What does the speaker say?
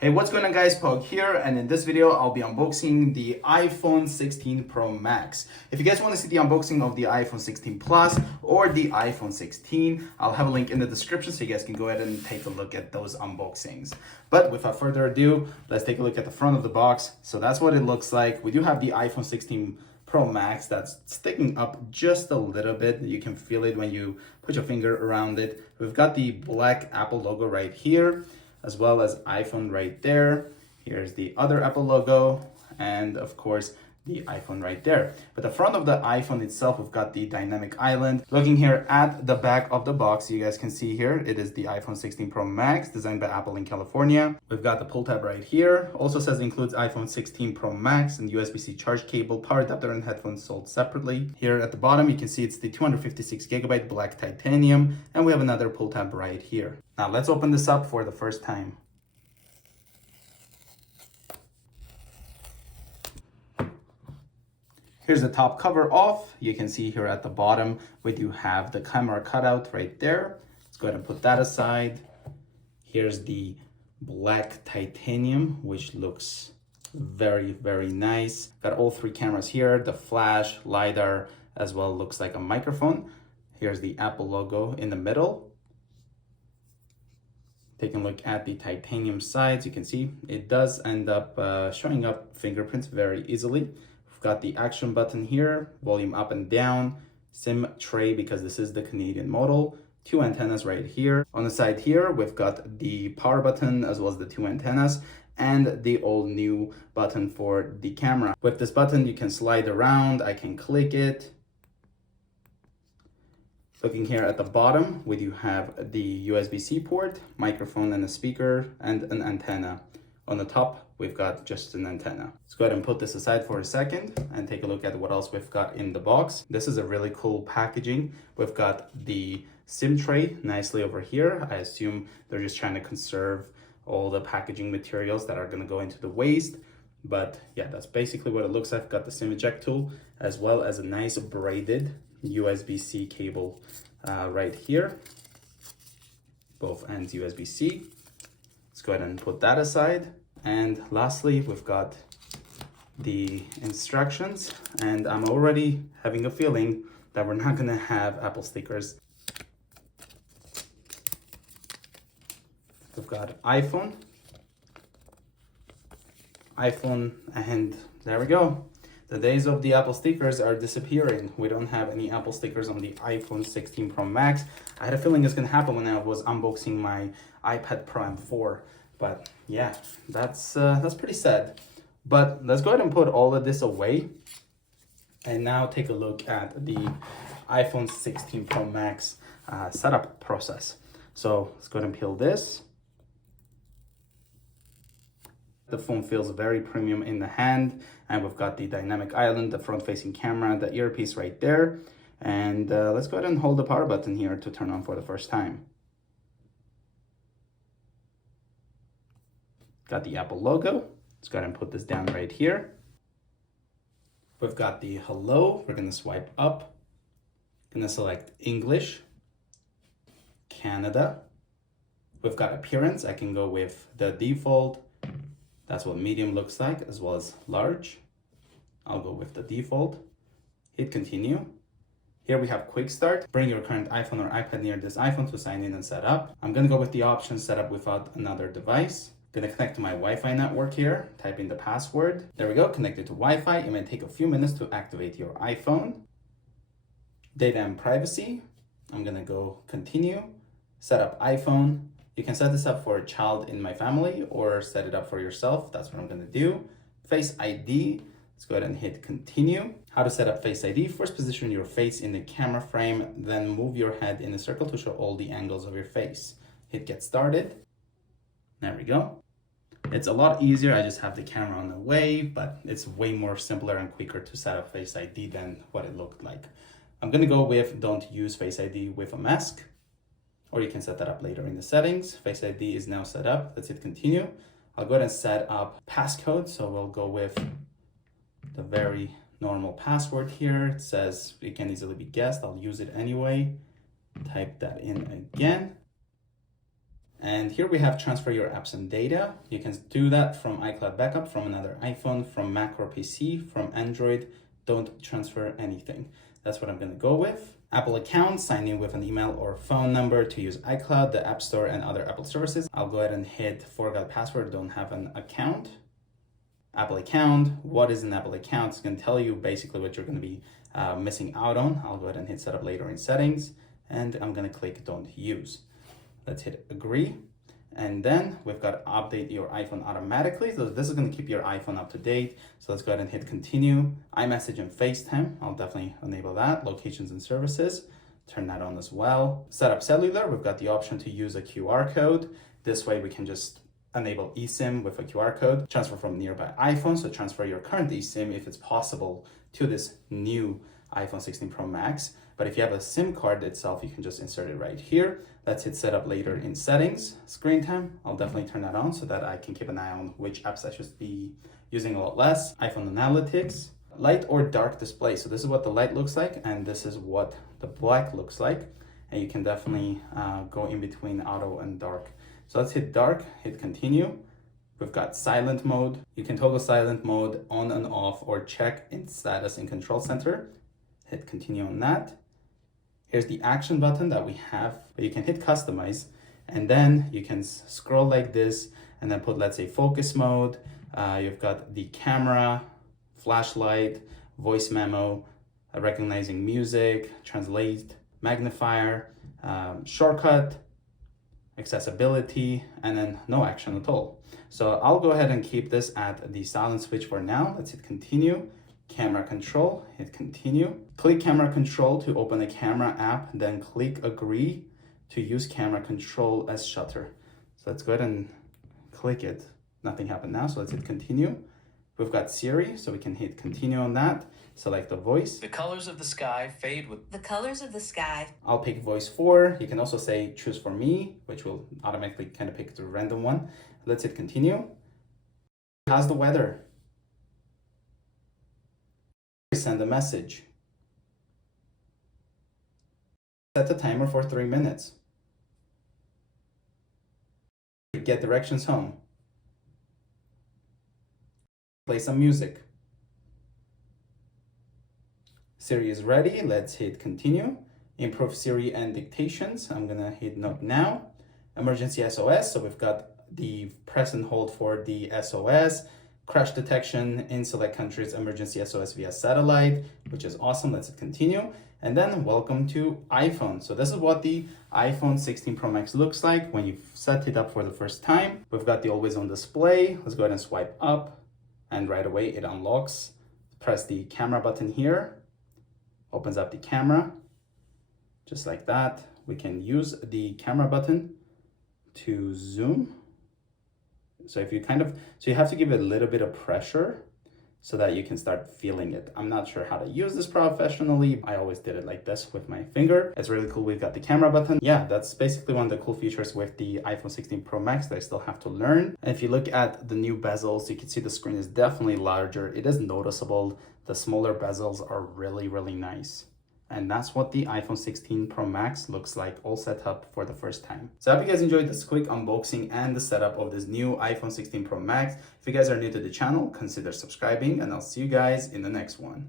Hey, what's going on guys, Pog here, and in this video I'll be unboxing the iPhone 16 Pro Max. If you guys want to see the unboxing of the iPhone 16 Plus or the iPhone 16, I'll have a link in the description so you guys can go ahead and take a look at those unboxings. But without further ado, let's take a look at the front of the box. So that's what it looks like. We do have the iPhone 16 Pro Max that's sticking up just a little bit. You can feel it when you put your finger around it. We've got the black Apple logo right here, as well as iPhone right there. Here's the other Apple logo, and of course the iPhone right there. But the front of the iPhone itself, we've got the dynamic island. Looking here at the back of the box, you guys can see here, it is the iPhone 16 Pro Max, designed by Apple in California. We've got the pull tab right here. Also says it includes iPhone 16 Pro Max and USB-C charge cable, power adapter, and headphones sold separately. Here at the bottom, you can see it's the 256 gigabyte black titanium, and we have another pull tab right here. Now let's open this up for the first time. Here's the top cover off. You can see here at the bottom, we do have the camera cutout right there. Let's go ahead and put that aside. Here's the black titanium, which looks very, very nice. Got all three cameras here, the flash, LiDAR, as well looks like a microphone. Here's the Apple logo in the middle. Taking a look at the titanium sides, you can see it does end up showing up fingerprints very easily. Got the action button here, volume up and down, SIM tray because this is the Canadian model, two antennas right here. On the side here, we've got the power button as well as the two antennas and the all new button for the camera. With this button, you can slide around, I can click it. Looking here at the bottom, we do have the USB-C port, microphone and a speaker, and an antenna. On the top, we've got just an antenna. Let's go ahead and put this aside for a second and take a look at what else we've got in the box. This is a really cool packaging. We've got the SIM tray nicely over here. I assume they're just trying to conserve all the packaging materials that are gonna go into the waste. But yeah, that's basically what it looks like. I've got the SIM eject tool, as well as a nice braided USB-C cable right here. Both ends USB-C. Let's go ahead and put that aside. And lastly, we've got the instructions, and I'm already having a feeling that we're not gonna have Apple stickers. We've got iPhone, and there we go. The days of the Apple stickers are disappearing. We don't have any Apple stickers on the iPhone 16 Pro Max. I had a feeling it's gonna happen when I was unboxing my iPad Pro M4. But yeah, that's pretty sad. But let's go ahead and put all of this away and now take a look at the iPhone 16 Pro Max setup process. So let's go ahead and peel this. The phone feels very premium in the hand, and we've got the dynamic island, the front-facing camera, the earpiece right there. And let's go ahead and hold the power button here to turn on for the first time. Got the Apple logo. Let's go ahead and put this down right here. We've got the hello. We're gonna swipe up. Gonna select English, Canada. We've got appearance. I can go with the default. That's what medium looks like, as well as large. I'll go with the default. Hit continue. Here we have quick start. Bring your current iPhone or iPad near this iPhone to sign in and set up. I'm gonna go with the option set up without another device. Gonna connect to my Wi-Fi network here, type in the password. There we go, connected to Wi-Fi. It may take a few minutes to activate your iPhone. Data and privacy. I'm gonna go continue. Set up iPhone. You can set this up for a child in my family or set it up for yourself. That's what I'm gonna do. Face ID. Let's go ahead and hit continue. How to set up Face ID. First position your face in the camera frame, then move your head in a circle to show all the angles of your face. Hit get started. There we go. It's a lot easier. I just have the camera on the way, but it's way more simpler and quicker to set up Face ID than what it looked like. I'm gonna go with don't use Face ID with a mask, or you can set that up later in the settings. Face ID is now set up. Let's hit continue. I'll go ahead and set up passcode. So we'll go with the very normal password here. It says it can easily be guessed. I'll use it anyway. Type that in again. And here we have transfer your apps and data. You can do that from iCloud backup, from another iPhone, from Mac or PC, from Android. Don't transfer anything. That's what I'm gonna go with. Apple account, sign in with an email or phone number to use iCloud, the App Store, and other Apple services. I'll go ahead and hit forgot password, don't have an account. Apple account, what is an Apple account? It's gonna tell you basically what you're gonna be missing out on. I'll go ahead and hit setup later in settings, and I'm gonna click don't use. Let's hit agree. And then we've got update your iPhone automatically. So this is going to keep your iPhone up to date. So let's go ahead and hit continue. iMessage and FaceTime, I'll definitely enable that. Locations and services, turn that on as well. Set up cellular, we've got the option to use a QR code. This way we can just enable eSIM with a QR code. Transfer from nearby iPhone, so transfer your current eSIM if it's possible to this new iPhone 16 Pro Max. But if you have a SIM card itself, you can just insert it right here. Let's hit setup later in settings. Screen time, I'll definitely turn that on so that I can keep an eye on which apps I should be using a lot less. iPhone analytics, light or dark display. So this is what the light looks like, and this is what the black looks like. And you can definitely go in between auto and dark. So let's hit dark, hit continue. We've got silent mode. You can toggle silent mode on and off or check in status in control center. Hit continue on that. Here's the action button that we have, but you can hit customize, and then you can scroll like this and then put, let's say, focus mode. You've got the camera, flashlight, voice memo, recognizing music, translate, magnifier, shortcut, accessibility, and then no action at all. So I'll go ahead and keep this at the silent switch for now. Let's hit continue. Camera control, hit continue. Click camera control to open a camera app, then click agree to use camera control as shutter. So let's go ahead and click it. Nothing happened now, so let's hit continue. We've got Siri, so we can hit continue on that. Select the voice. The colors of the sky fade with... The colors of the sky. I'll pick voice 4. You can also say choose for me, which will automatically kind of pick the random one. Let's hit continue. How's the weather? Send a message. Set the timer for 3 minutes. Get directions home. Play some music. Siri is ready. Let's hit continue. Improve Siri and dictations. I'm gonna hit note now. Emergency SOS. So we've got the press and hold for the SOS. Crash detection in select countries, emergency SOS via satellite, which is awesome. Let's hit continue. And then welcome to iPhone. So this is what the iPhone 16 Pro Max looks like when you've set it up for the first time. We've got the always on display. Let's go ahead and swipe up, and right away it unlocks. Press the camera button here, opens up the camera, just like that. We can use the camera button to zoom. So if you you have to give it a little bit of pressure so that you can start feeling it. I'm not sure how to use this professionally. I always did it like this with my finger. It's really cool. We've got the camera button. Yeah, that's basically one of the cool features with the iPhone 16 Pro Max that I still have to learn. And if you look at the new bezels, you can see the screen is definitely larger. It is noticeable. The smaller bezels are really, really nice. And that's what the iPhone 16 Pro Max looks like, all set up for the first time. So I hope you guys enjoyed this quick unboxing and the setup of this new iPhone 16 Pro Max. If you guys are new to the channel, consider subscribing, and I'll see you guys in the next one.